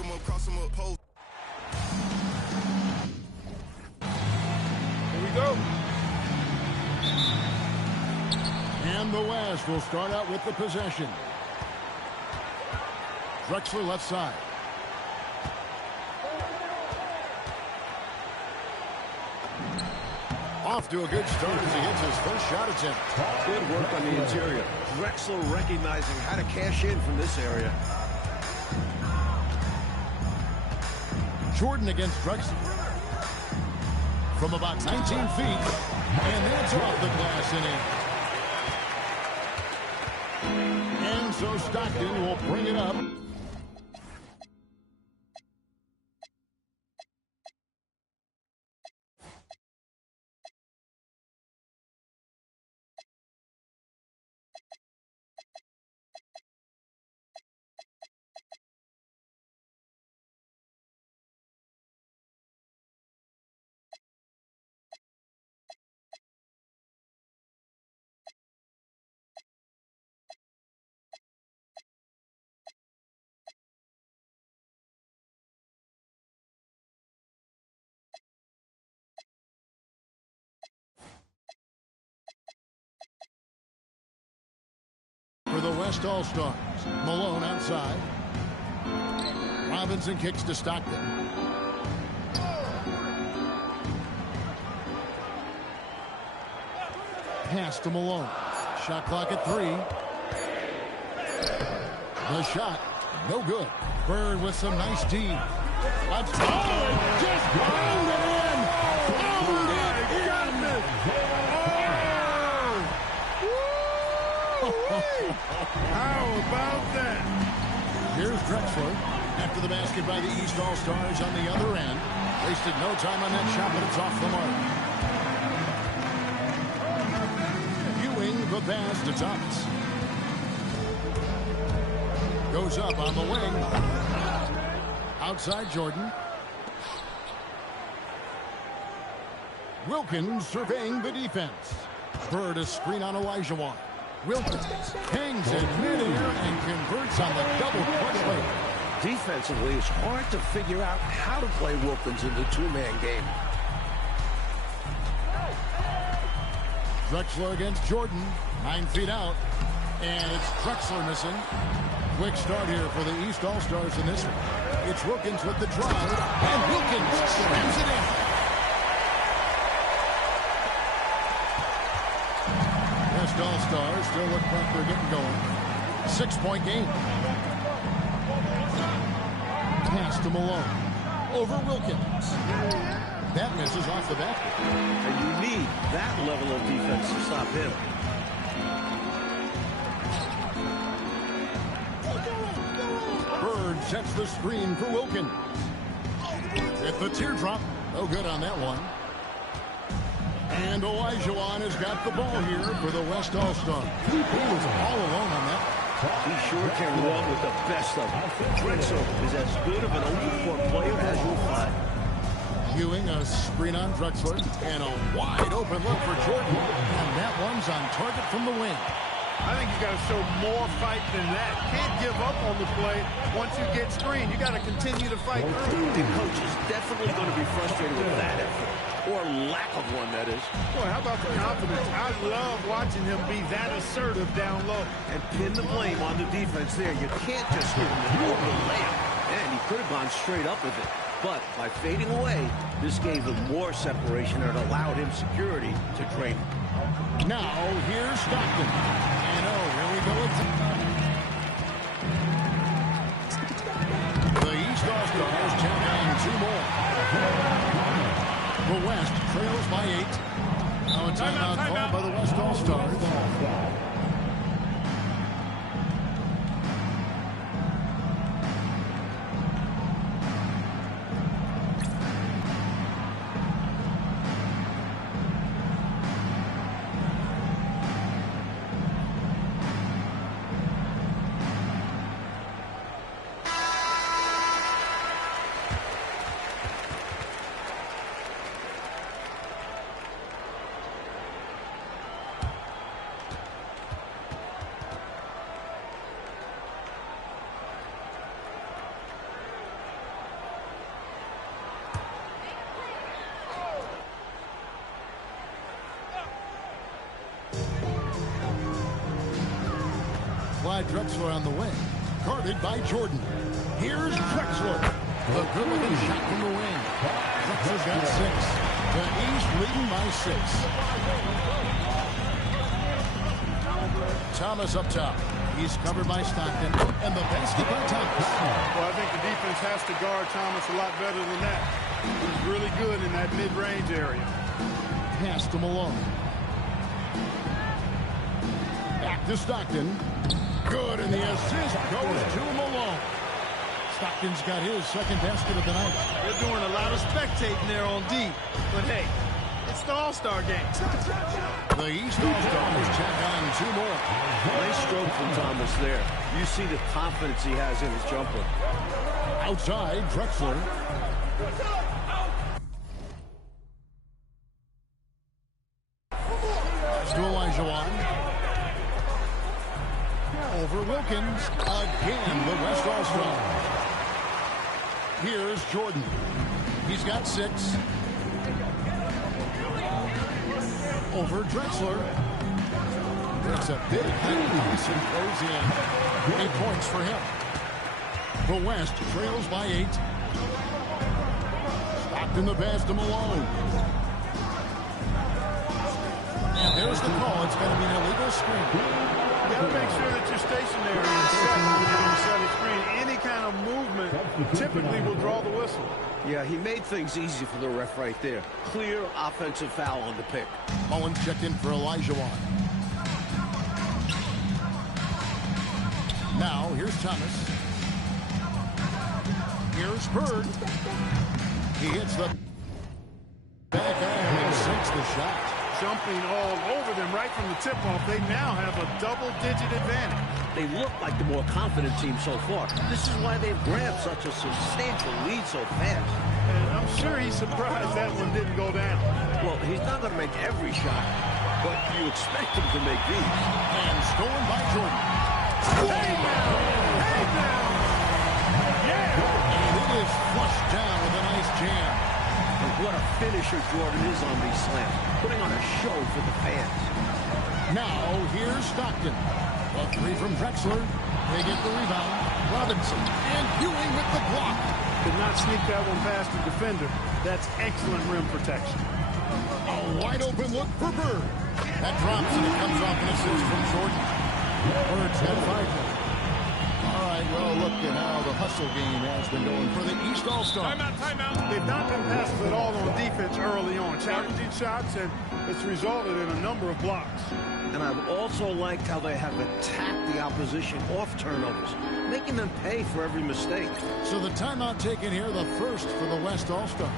them up, cross them up, pose. Here we go. And the West will start out with the possession. Drexler left side. Off to a good start as he hits his first shot attempt. Good work on the interior. Drexler recognizing how to cash in from this area. Jordan against Drexler. From about 19 feet. And that's off the glass and in. And so Stockton will bring it up. For the West All-Stars, Malone outside. Robinson kicks to Stockton. Pass to Malone. Shot clock at 3. The shot, no good. Bird with some nice D. Let's go! Just pound it in! Pound it in! How about that? Here's Drexler after the basket by the East All-Stars on the other end. Wasted no time on that shot, but it's off the mark. Ewing the pass to Thomas. Goes up on the wing. Outside Jordan. Wilkins surveying the defense. Bird a screen on Olajuwon. Wilkins hangs in midair and converts on the double clutch play. Defensively, it's hard to figure out how to play Wilkins in the two-man game. Drexler against Jordan. 9 feet out. And it's Drexler missing. Quick start here for the East All-Stars in this one. It's Wilkins with the drive. And Wilkins slams it in. West All-Stars still look like they're getting going. 6-point game. Pass to Malone. Over Wilkins. That misses off the basket. And you need that level of defense to stop him. Bird sets the screen for Wilkins. With the teardrop. No good on that one. And Olajuwon has got the ball here for the West All-Star. He was all alone on that. He sure can run with the best of them. Drexler is as good of an open court player as you'll find. Ewing a screen on Drexler. And a wide open look for Jordan. And that one's on target from the wing. I think you got to show more fight than that. Can't give up on the play once you get screened. You got to continue to fight through. The coach is definitely going to be frustrated with that effort. Or lack of one, that is. Boy, how about the confidence? I love watching him be that assertive down low. And pin the blame on the defense there. You can't just give him the open layup. And he could have gone straight up with it. But by fading away, this gave him more separation and allowed him security to drain him. Now, here's Stockton. And here we go. The East All-Stars count down 2 more. The West trails by 8. Now a timeout called by the West All-Stars. by Drexler on the wing. Guarded by Jordan. Here's Drexler. A good-looking shot from the wing. Drexler's got 6. The East leading by 6. Thomas up top. He's covered by Stockton. And the basket by Thomas. Well, I think the defense has to guard Thomas a lot better than that. He's really good in that mid-range area. Pass to Malone. Back to Stockton. Good, and the assist goes to Malone. Stockton's got his second basket of the night. They're doing a lot of spectating there on D. But hey, it's the All-Star game. The East All-Stars check on 2 more. Nice stroke from Thomas there. You see the confidence he has in his jumper. Outside, Drexler. To Olajuwon. Over Wilkins. Again, the West All-Star. Here's Jordan. He's got 6. Over Drexler. That's a big pass and goes in. 8 points for him. The West trails by 8. Stockton the pass to Malone. And there's the call. It's going to be an illegal screen. You got to make sure that you're stationary and set when you set a screen. Any kind of movement typically will draw the whistle. Yeah, he made things easy for the ref right there. Clear offensive foul on the pick. Mullins checked in for Olajuwon. Now, here's Thomas. Here's Bird. He hits the back iron and sinks the shot. Jumping all over them right from the tip-off. They now have a double-digit advantage. They look like the more confident team so far. This is why they've grabbed such a substantial lead so fast. And I'm sure he's surprised that one didn't go down. Well, he's not going to make every shot, but you expect him to make these. And stolen by Jordan. Hey now! Hey now! Yeah! And it is flushed down with a nice jam. And what a finisher Jordan is on these slams, putting on a show for the fans. Now, here's Stockton. A 3 from Drexler. They get the rebound. Robinson and Ewing with the block. Did not sneak that one past the defender. That's excellent rim protection. A wide open look for Bird. That drops and it comes off an assist from Jordan. Bird's got 5 now. All right, well, look at how the hustle game has been going for the East All-Stars. Timeout. They've not been passive at all on defense early on. Challenging shots, and it's resulted in a number of blocks. And I've also liked how they have attacked the opposition off turnovers, making them pay for every mistake. So the timeout taken here, the first for the West All-Stars.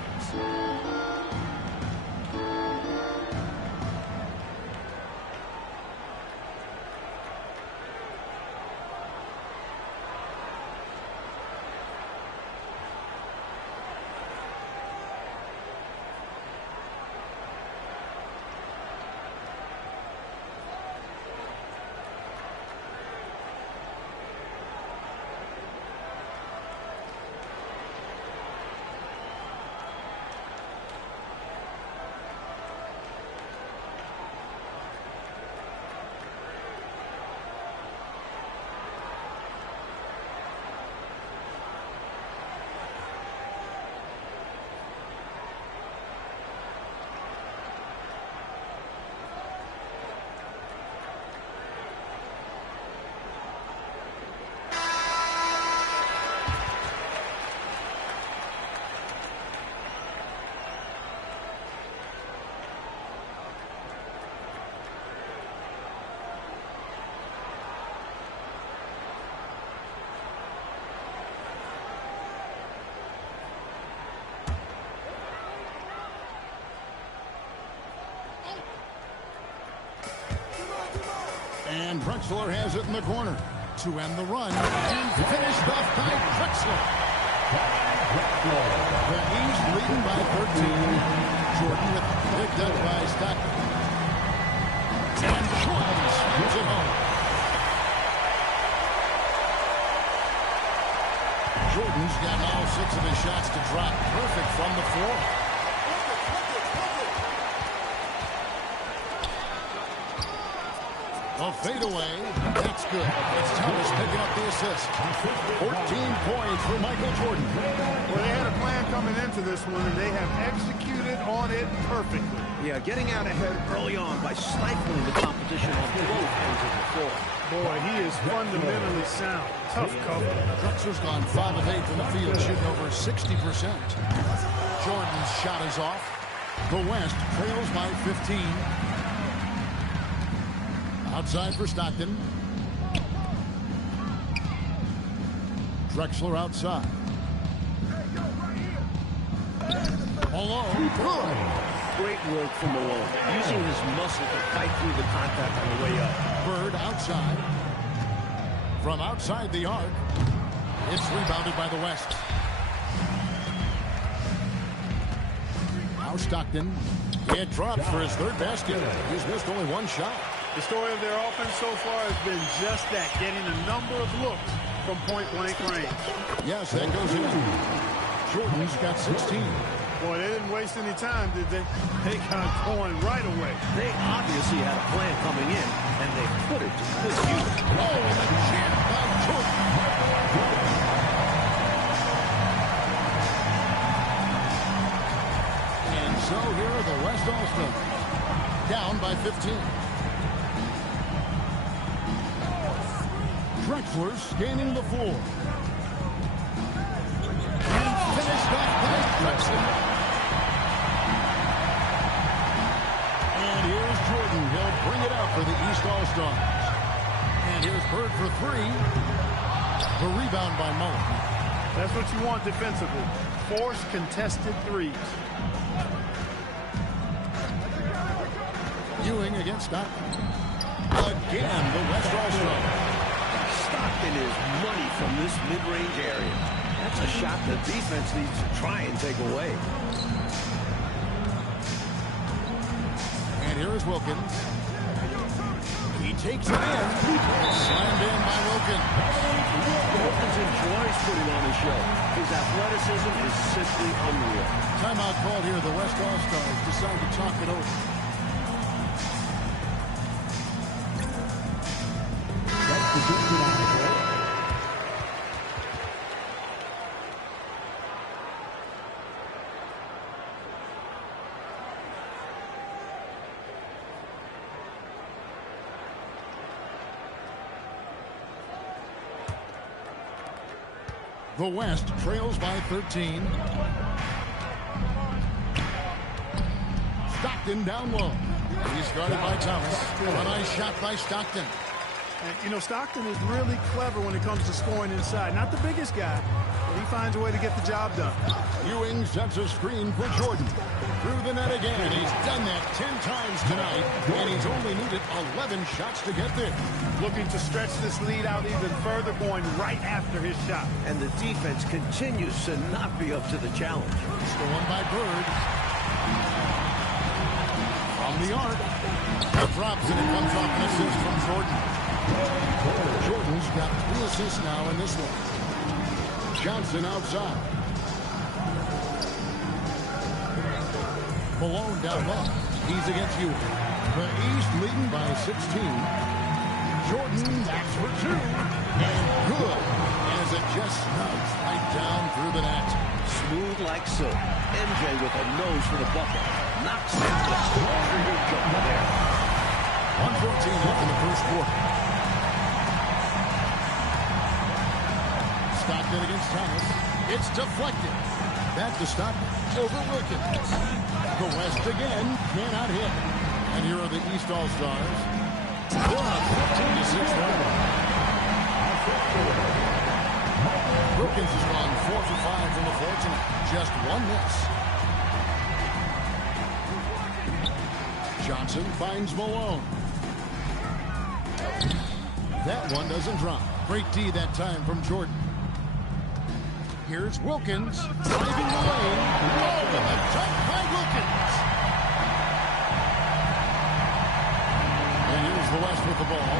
And Drexler has it in the corner to end the run and finished off by Drexler. The East leading by 13. Jordan with picked up by Stockton. And Jordan scores it home. Jordan's got all 6 of his shots to drop. Perfect from the floor. A fadeaway. That's good. It's Thomas picking up the assist. 14 points for Michael Jordan. Well, they had a plan coming into this one, and they have executed on it perfectly. Yeah, getting out ahead early on by stifling the competition on both ends of the floor. Boy, he is fundamentally sound. Tough cover. Drexler's gone 5 of 8 from the field, shooting over 60%. Jordan's shot is off. The West trails by 15. Outside for Stockton. Drexler outside. Malone. Good. Great work from Malone, using his muscle to fight through the contact on the way up. Bird outside. From outside the arc. It's rebounded by the West. Now Stockton. It drops for his third basket. He's missed only one shot. The story of their offense so far has been just that, getting a number of looks from point-blank range. Yes, that goes in. Jordan's got 16. Boy, they didn't waste any time, did they? They got going right away. They obviously had a plan coming in, and they put it to good use. Oh, and a jam by Jordan. And so here are the West All-Stars. Down by 15. Drexler scanning the floor. And finished off by Drexler. And here's Jordan. He'll bring it up for the East All-Stars. And here's Bird for 3. The rebound by Mullen. That's what you want defensively. Force contested threes. Ewing against Stockton. Again, the West All-Stars. Stockton is money from this mid-range area. That's a shot the defense needs to try and take away. And here is Wilkins. He takes it in. Slammed in by Wilkins. Wilkins enjoys putting on a show. His athleticism is simply unreal. Timeout called here. The West All-Stars decide to talk it over. The West trails by 13. Stockton down low. He's guarded by Thomas. A nice shot by Stockton. And, you know, Stockton is really clever when it comes to scoring inside. Not the biggest guy, but he finds a way to get the job done. Ewing sets a screen for Jordan. Through the net again. He's done that 10 times tonight, and he's only needed 11 shots to get there. Looking to stretch this lead out even further, going right after his shot. And the defense continues to not be up to the challenge. Stolen by Bird. From the arc. It drops, and it comes off an assist from Jordan. Jordan's got 3 assists now in this one. Johnson outside. Malone down low. He's against Ewing. The East leading by 16. Jordan backs for 2. And good. As it just snugs right down through the net. Smooth like silk. MJ with a nose for the bucket. Knocks in the trigger jumper there. 1:14 left in the first quarter. Stockton against Thomas. It's deflected. Back to Stockton. Over Wilkins. The West again cannot hit. And here are the East All-Stars. They're on a 15-6 run. Wilkins has gone 4 for 5 from the floor tonight. Just 1 miss. Johnson finds Malone. That one doesn't drop. Great D that time from Jordan. Here's Wilkins driving the lane. Oh, and a dunk by Wilkins. And here's the West with the ball.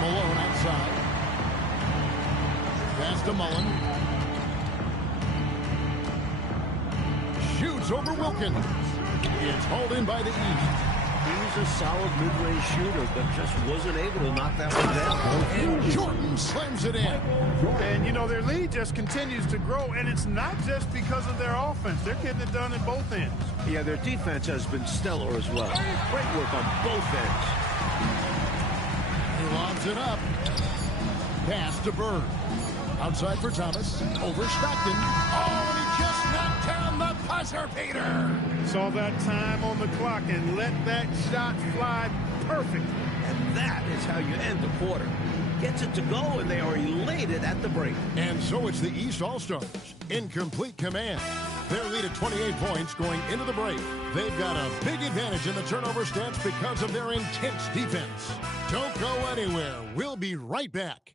Malone outside. Pass to Mullen. Shoots over Wilkins. It's hauled in by the East. He's a solid mid-range shooter, but just wasn't able to knock that one down. And Jordan slams it in. And, you know, their lead just continues to grow, and it's not just because of their offense. They're getting it done at both ends. Yeah, their defense has been stellar as well. Great work on both ends. He lobs it up. Pass to Bird. Outside for Thomas. Over Stockton. Oh, and he just knocked down the buzzer beater. Saw that time on the clock and let that shot fly perfectly. And that is how you end the quarter. Gets it to go, and they are elated at the break. And so it's the East All-Stars in complete command. Their lead at 28 points going into the break. They've got a big advantage in the turnover stats because of their intense defense. Don't go anywhere. We'll be right back.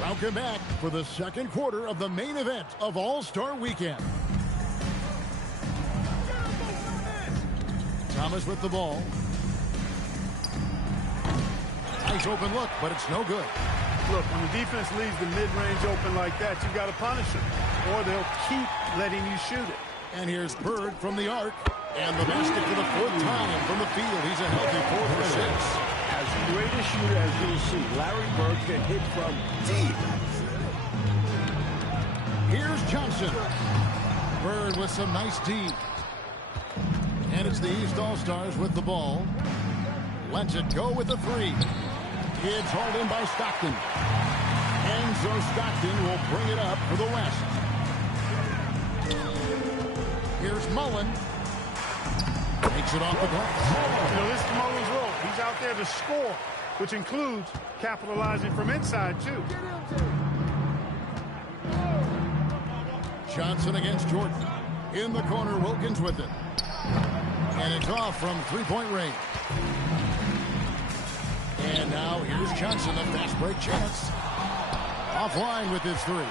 Welcome back for the second quarter of the main event of All-Star Weekend. Thomas with the ball. Nice open look, but it's no good. Look, when the defense leaves the mid-range open like that, you've got to punish them, or they'll keep letting you shoot it. And here's Bird from the arc. And the basket for the fourth time from the field. He's a healthy 4 for 6. As great a shooter as you'll see, Larry Bird can hit from deep. Here's Johnson. Bird with some nice D. And it's the East All-Stars with the ball. Lets it go with the 3. It's hauled in by Stockton. And so Stockton will bring it up for the West. Here's Mullen. Takes it off the glass. You know, this is Mullen's role. He's out there to score, which includes capitalizing from inside, too. Johnson against Jordan. In the corner, Wilkins with it. And it's off from three-point range. And now here's Johnson, a fast break chance. Offline with his 3.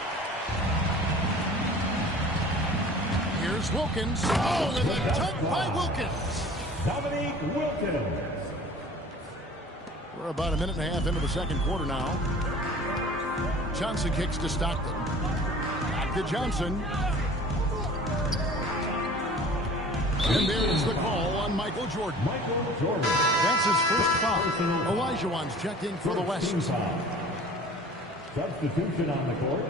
Here's Wilkins. Oh, and the dunk by Wilkins. Dominique Wilkins. We're about a minute and a half into the second quarter now. Johnson kicks to Stockton. Back to Johnson. And there's the call on Michael Jordan. Michael Jordan. That's his first foul. Olajuwon's checked in for the West. Substitution on the court.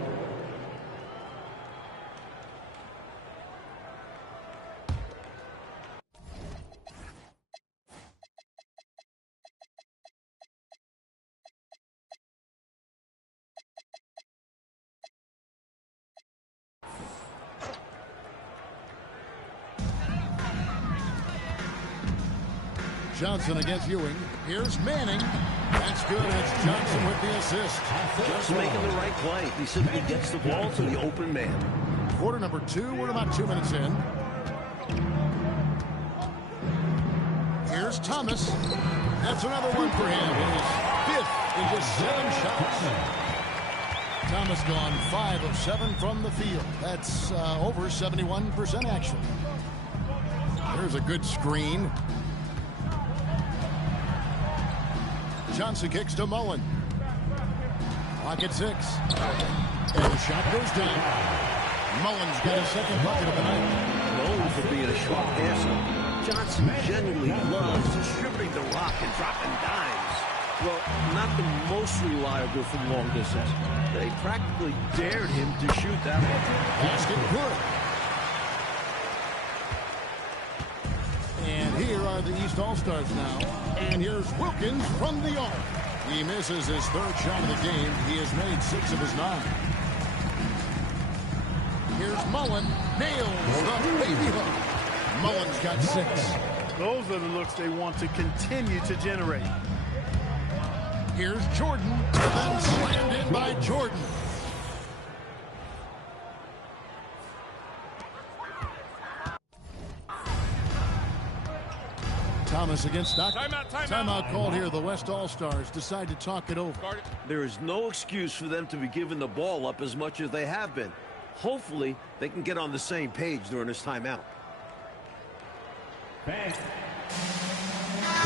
Johnson against Ewing. Here's Manning. That's good. It's Johnson with the assist. Just making the right play. He simply gets the ball to the open man. Quarter number 2. We're about 2 minutes in. Here's Thomas. That's another one for him. His 5th in just 7 shots. Thomas gone 5 of 7 from the field. That's over 71% actually. There's a good screen. Johnson kicks to Mullen. Clock at 6. And the shot goes down. Mullen's got his second bucket of the night. Known for being a sharp passer, Johnson genuinely loves distributing the rock and dropping dimes. Well, not the most reliable from long distance. They practically dared him to shoot that one. Basket good. And here are the East All-Stars now. And here's Wilkins from the arc. He misses his 3rd shot of the game. He has made 6 of his 9. Here's Mullen. Nails the baby hook. Mullen's got 6. Those are the looks they want to continue to generate. Here's Jordan. Then slammed in by Jordan. Thomas against Stockton. Timeout called here. The West All-Stars decide to talk it over. There is no excuse for them to be giving the ball up as much as they have been. Hopefully, they can get on the same page during this timeout. The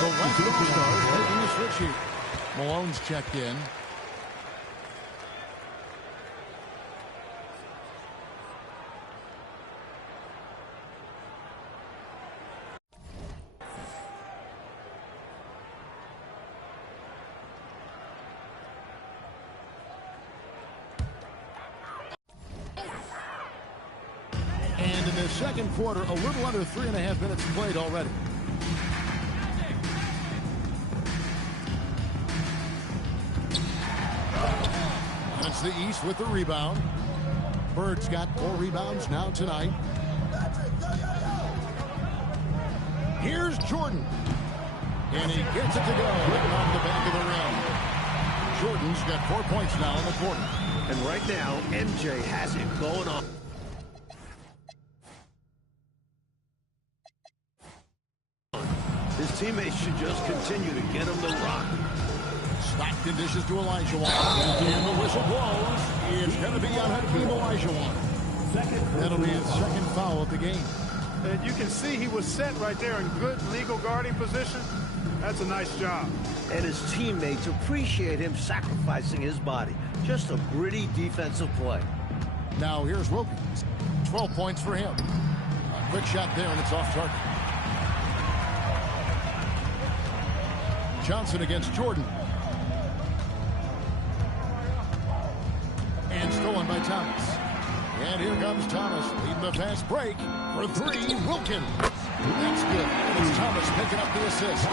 West All-Stars making a switch here. Malone's checked in. second quarter, a little under 3.5 minutes played already. And it's the East with the rebound. Bird's got 4 rebounds now tonight. Here's Jordan. And he gets it to go right off the back of the rim. Jordan's got 4 points now in the quarter. And right now, MJ has it going on. His teammates should just continue to get him the rock. Stockton dishes to Olajuwon. And the whistle blows. It's going to be on Hakeem Olajuwon. That'll be his second foul of the game. And you can see he was set right there in good legal guarding position. That's a nice job. And his teammates appreciate him sacrificing his body. Just a gritty defensive play. Now here's Wilkins. 12 points for him. A quick shot there, and it's off target. Johnson against Jordan. And stolen by Thomas. And here comes Thomas leading the fast break for 3. Wilkins. That's good. It's Thomas picking up the assist.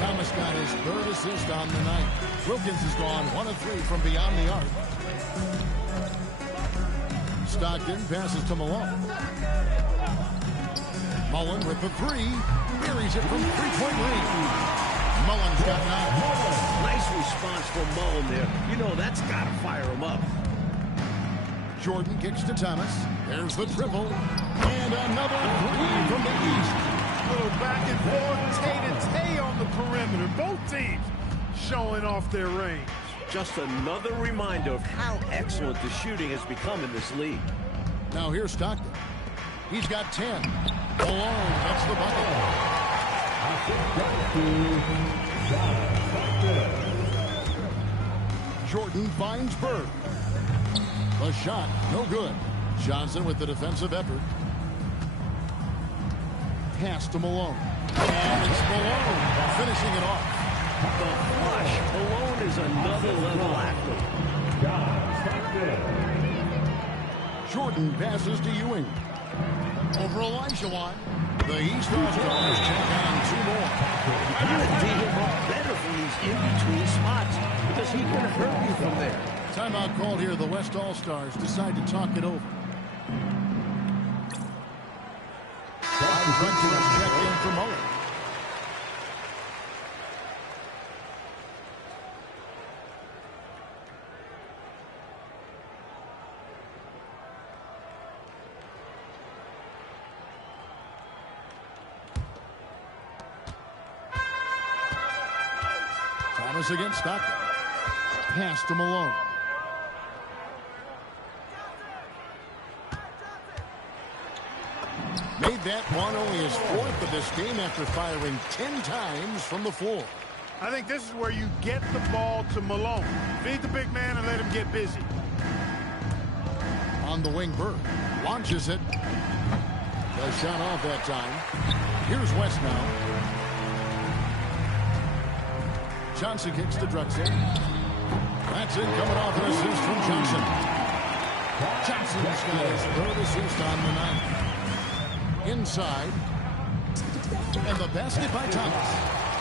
Thomas got his 3rd assist on the night. Wilkins has gone 1 of 3 from beyond the arc. Stockton passes to Malone. Mullen with the 3. Buries it from 3-point range. Mullen's got 9. Nice response from Mullen there. You know that's got to fire him up. Jordan kicks to Thomas. There's the dribble. And another 3 from the East. A little back and forth, tay-to-tay on the perimeter. Both teams showing off their range. Just another reminder of how excellent the shooting has become in this league. Now here's Stockton. He's got 10. Malone gets the bucket. Jordan finds Bird. The shot, no good. Johnson with the defensive effort. Pass to Malone. And it's Malone finishing it off. The flush. Malone is another level athlete. Jordan passes to Ewing. Over Olajuwon. The East All-Stars check on 2 more. You gotta dig him up better from these in-between spots because he can hurt you from there. Timeout called here. The West All-Stars decide to talk it over. Brunson checked in for Mullen. Thomas against Stockton. Pass to Malone. Made that one only his 4th of this game after firing 10 times from the floor. I think this is where you get the ball to Malone. Feed the big man and let him get busy. On the wing, Bird launches it. The shot off that time. Here's West now. Johnson kicks to Drexel. That's it, coming off an assist from Johnson. Johnson's got his 3rd assist on the night. Inside. And the basket by Thomas.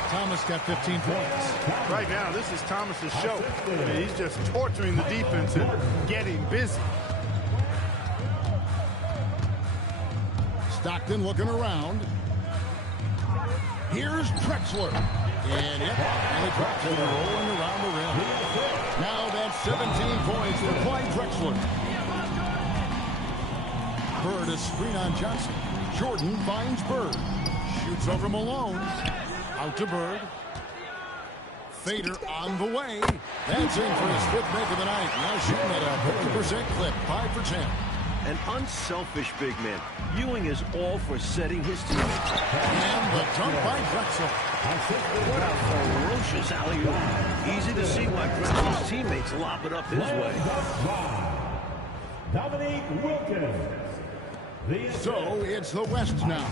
Thomas got 15 points. Right now, this is Thomas's show. I mean, he's just torturing the defense and getting busy. Stockton looking around. Here's Drexler. And it finally drops it, rolling around the rim. Now that's 17 points for Clyde Drexler. Bird is screen on Johnson. Jordan finds Bird. Shoots over Malone. Out to Bird. Fader on the way. That's in for his 5th make of the night. Now shooting at a 50% clip. 5 for 10. An unselfish big man. Ewing is all for setting his teammates. And the dunk by Drexel. What a ferocious alley-oop. Easy to see why Drexel's teammates lop it up his way. Dominique Wilkins. So it's the West now.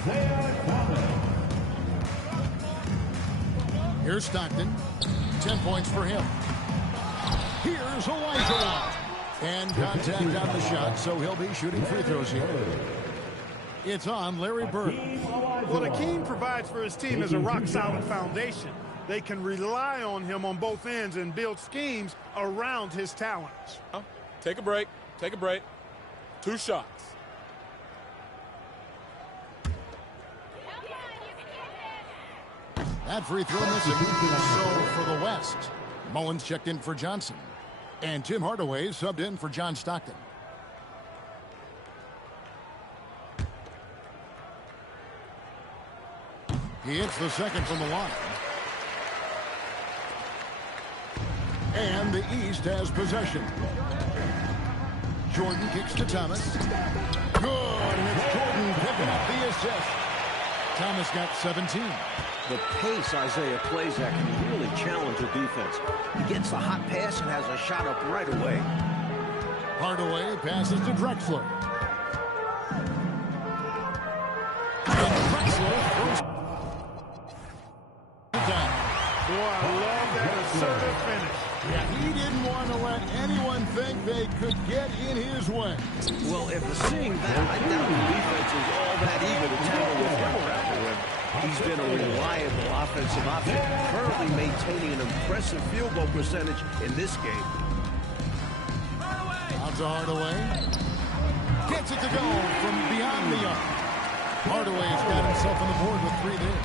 Here's Stockton. 10 points for him. Here's Olajuwon. And contact on the shot, so he'll be shooting free throws here. It's on Larry Bird. What Akeem provides for his team is a rock-solid foundation. They can rely on him on both ends and build schemes around his talents. Take a break. Take a break. 2 shots. That free throw missing. So for the West, Mullins checked in for Johnson. And Tim Hardaway subbed in for John Stockton. He hits the second from the line. And the East has possession. Jordan kicks to Thomas. Good, and it's Jordan picking up the assist. Thomas got 17. The pace Isaiah plays at can really challenge a defense. He gets the hot pass and has a shot up right away. Hardaway passes to Drexler. And Drexler throws down. Boy, I love that assertive finish. Yeah, he didn't want to let anyone think they could get in his way. Well, after seeing that, I doubt the defense is all that eager to tackle with him around the rim. He's been a reliable offensive option, currently maintaining an impressive field goal percentage in this game. Out to Hardaway. Gets it to go from beyond the arc. Hardaway's got himself on the board with 3 there.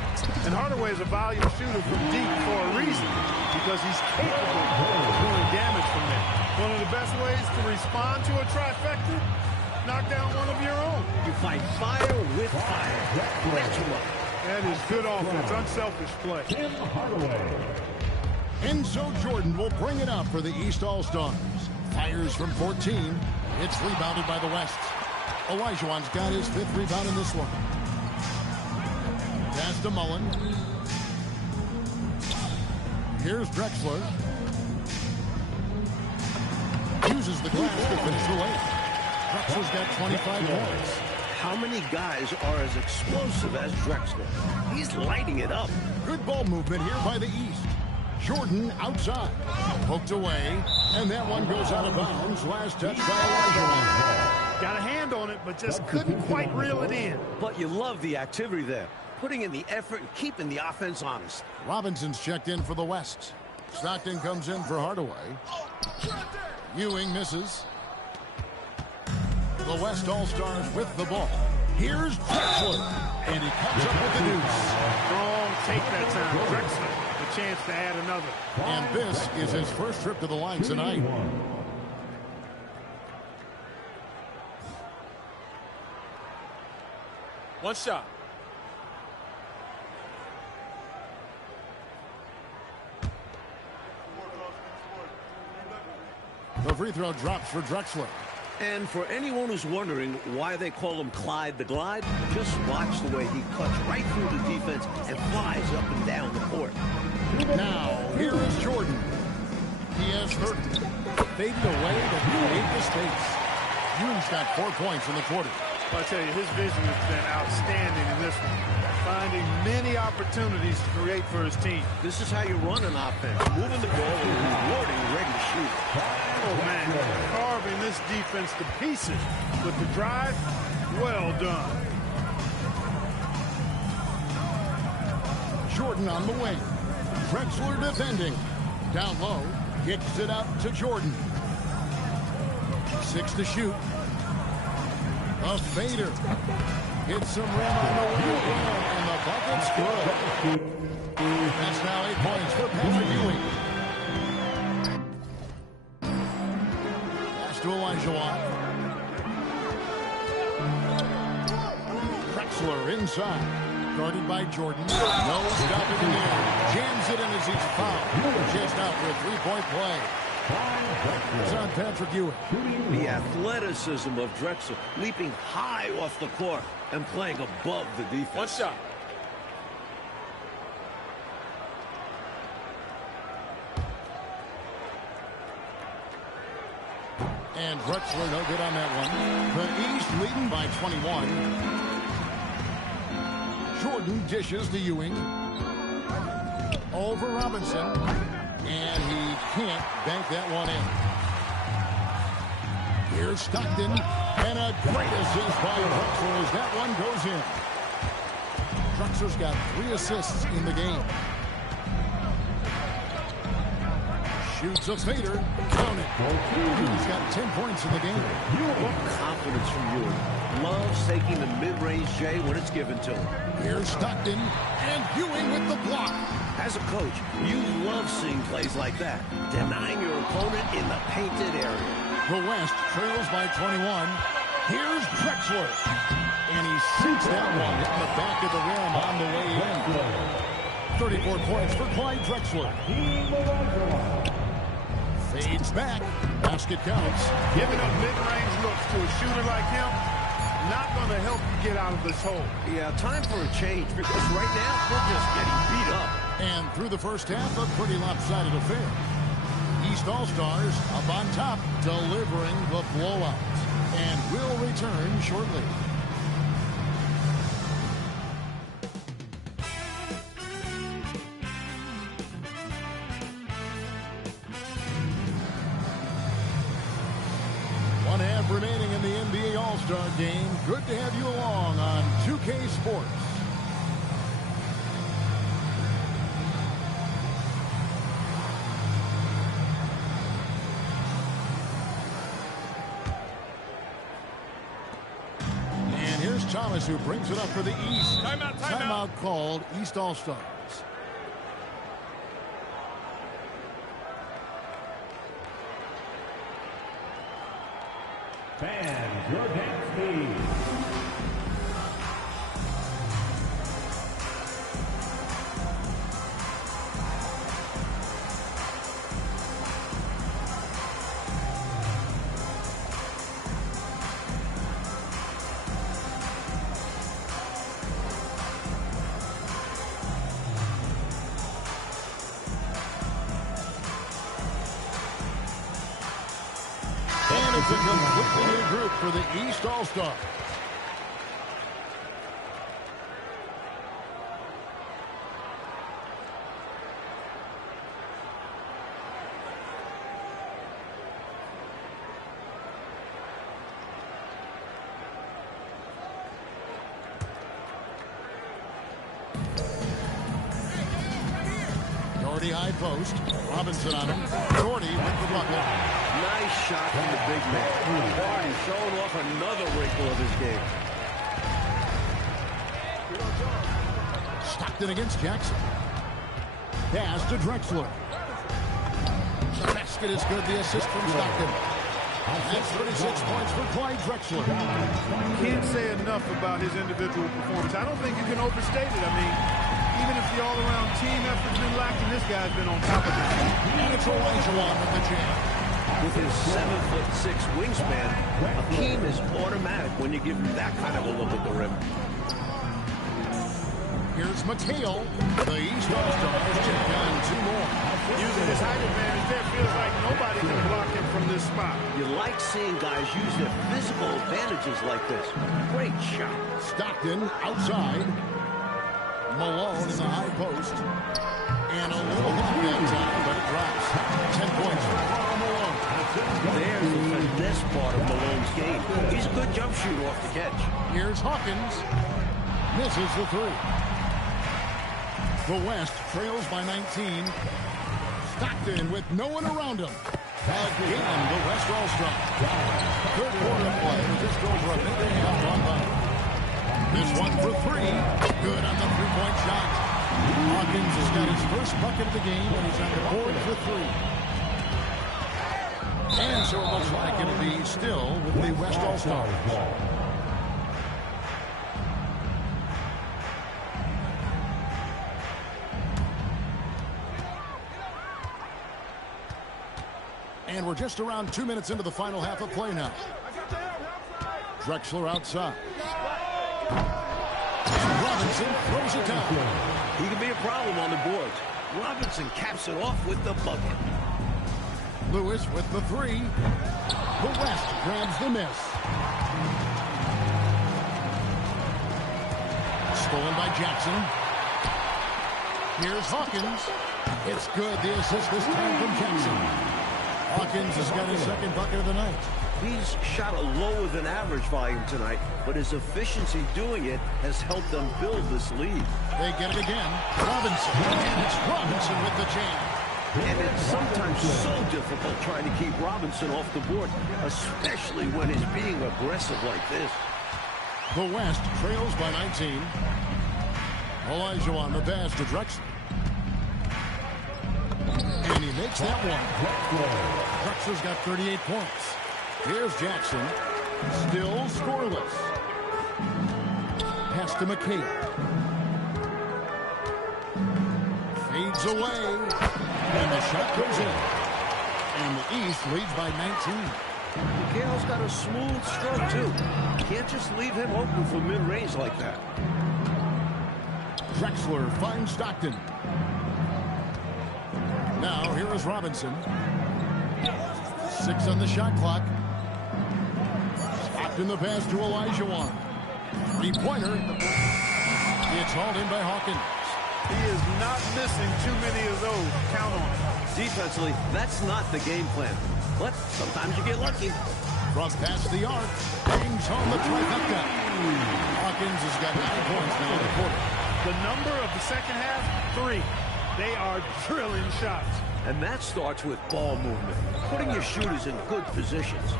And Hardaway is a volume shooter from deep for a reason, because he's capable of doing damage from there. One of the best ways to respond to a trifecta, knock down one of your own. You fight fire with fire. That's what. That is good offense, unselfish play. Tim Hardaway. Enzo Jordan will bring it up for the East All-Stars. Fires from 14. It's rebounded by the West. Olajuwon's got his 5th rebound in this one. Pass to Mullen. Here's Drexler. Uses the glass to finish the layup. Drexler's got 25 points. How many guys are as explosive as Drexler? He's lighting it up. Good ball movement here by the East. Jordan outside. Poked away. And that one goes out of bounds. Last touch by Olajuwon. Got a hand on it, but just couldn't quite reel it in. But you love the activity there. Putting in the effort and keeping the offense honest. Robinson's checked in for the West. Stockton comes in for Hardaway. Ewing misses. The West All-Stars with the ball. Here's Drexler. And he comes up with the deuce. Strong take that time. Drexler, a chance to add another. And this is his first trip to the line tonight. 1 shot. The free throw drops for Drexler. And for anyone who's wondering why they call him Clyde the Glide, just watch the way he cuts right through the defense and flies up and down the court. Now, here is Jordan. He has 30. Faded away to create the space. Ewing's got 4 points in the quarter. Well, I tell you, his vision has been outstanding in this one. Finding many opportunities to create for his team. This is how you run an offense. Moving the ball and rewarding ready to shoot. Oh, man, carving this defense to pieces with the drive. Well done. Jordan on the wing. Drexler defending. Down low. Kicks it out to Jordan. 6 to shoot. A fader. Hits some rim on the way. And the bucket's good. That's now 8 points for Patrick Ewing. Pass to Olajuwon. Drexler inside. Guarded by Jordan. No stopping in there. Jams it in as he's fouled. Just out for a 3-point play. It's on Patrick Ewing. The athleticism of Drexler, leaping high off the court and playing above the defense. 1 shot. And Drexler no good on that one. The East leading by 21. Jordan dishes to Ewing. Over Robinson. And he can't bank that one in. Here's Stockton, and a great assist by Drexler as that one goes in. Drexler's got 3 assists in the game. Shoots a fader. Count it. He's got 10 points in the game. Confidence from Ewing. Loves taking the mid-range J when it's given to him. Here's Stockton, and Ewing with the block. As a coach, you love seeing plays like that. Denying your opponent in the painted area. The West trails by 21. Here's Drexler. And he sinks that one in the back of the rim on the way in. 34 points for Clyde Drexler. Fades back. Basket counts. Giving up mid-range looks to a shooter like him, not going to help you get out of this hole. Yeah, time for a change because right now we're just getting beat up. And through the first half, a pretty lopsided affair. East All-Stars up on top, delivering the blowout. And will return shortly. One half remaining in the NBA All-Star Game. Good to have you along on 2K Sports. And here's Thomas, who brings it up for the East. Timeout called. East All-Stars. Van Jordanski. And it's a completely new group for the East All-Stars. Doherty high post. Robinson on him. Doherty with the bucket. Nice shot from the big man. Hardy showing off another wrinkle of his game. Stockton against Jackson. Pass to Drexler. The basket is good. The assist from Stockton. That's 36 points for Clyde Drexler. Can't say enough about his individual performance. I don't think you can overstate it. I mean, even if the all-around team effort's been lacking, this guy's been on top of it. And it's Olajuwon with the jam. With his 7'6" wingspan, Hakeem is automatic when you give him that kind of a look at the rim. Here's Mateo. The East All-Stars take on 2 more. Using his height advantage there, feels like nobody can block him from this spot. You like seeing guys use their physical advantages like this. Great shot. Stockton outside. Malone in the high post. And a little hit that time, but it drops. 10 points for Karl Malone. There's the finesse part of Malone's game. He's a good jump shooter off the catch. Here's Hawkins. Misses the 3. The West trails by 19. Stockton with no one around him. Again, the West All-Star. Third quarter play. Just over a minute and a half on by. This one for 3. Good on the 3-point shot. Hawkins has got his first bucket of the game, and he's on the board for 3. And so it looks like it'll be still with the West All-Stars. And we're just around 2 minutes into the final half of play now. Drexler outside. And Robinson throws it down. He can be a problem on the boards. Robinson caps it off with the bucket. Lewis with the 3. The West grabs the miss. Stolen by Jackson. Here's Hawkins. It's good. The assist this time from Jackson. Hawkins has got his second bucket of the night. He's shot a lower than average volume tonight, but his efficiency doing it has helped them build this lead. They get it again. Robinson. And it's Robinson with the jam. And it's sometimes so difficult trying to keep Robinson off the board, especially when he's being aggressive like this. The West trails by 19. Olajuwon the pass to Drexler. And he makes that one. Drexler's got 38 points. Here's Jackson. Still scoreless. Pass to McKay. Fades away. And the shot goes in. And the East leads by 19. McHale's got a smooth stroke, too. Can't just leave him open for mid-range like that. Drexler finds Stockton. Now, here is Robinson. 6 on the shot clock. Stockton the pass to Olajuwon. Three-pointer. It's hauled in by Hawkins. He is not missing too many of those. Count on it. Defensively, that's not the game plan. But sometimes you get lucky. From past the arc. Brings home the trifecta. Hawkins has got 9 points now in the quarter. The number of the second half, 3. They are drilling shots. And that starts with ball movement, putting your shooters in good positions.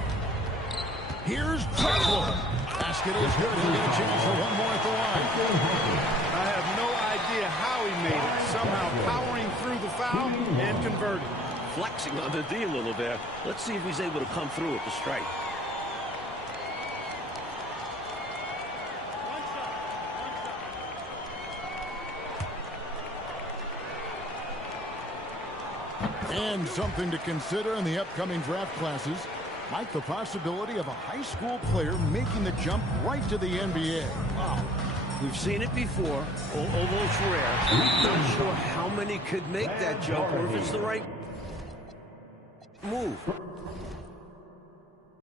Here's Drexler. Basket is good. He'll get a chance for one more at the line. I have no idea how he made it. Somehow powering through the foul and converting. Flexing on the D a little there. Let's see if he's able to come through with the strike. And something to consider in the upcoming draft classes. Might the possibility of a high school player making the jump right to the NBA. Wow. We've seen it before, although it's rare. Not sure how many could make that jump or if it's the right move.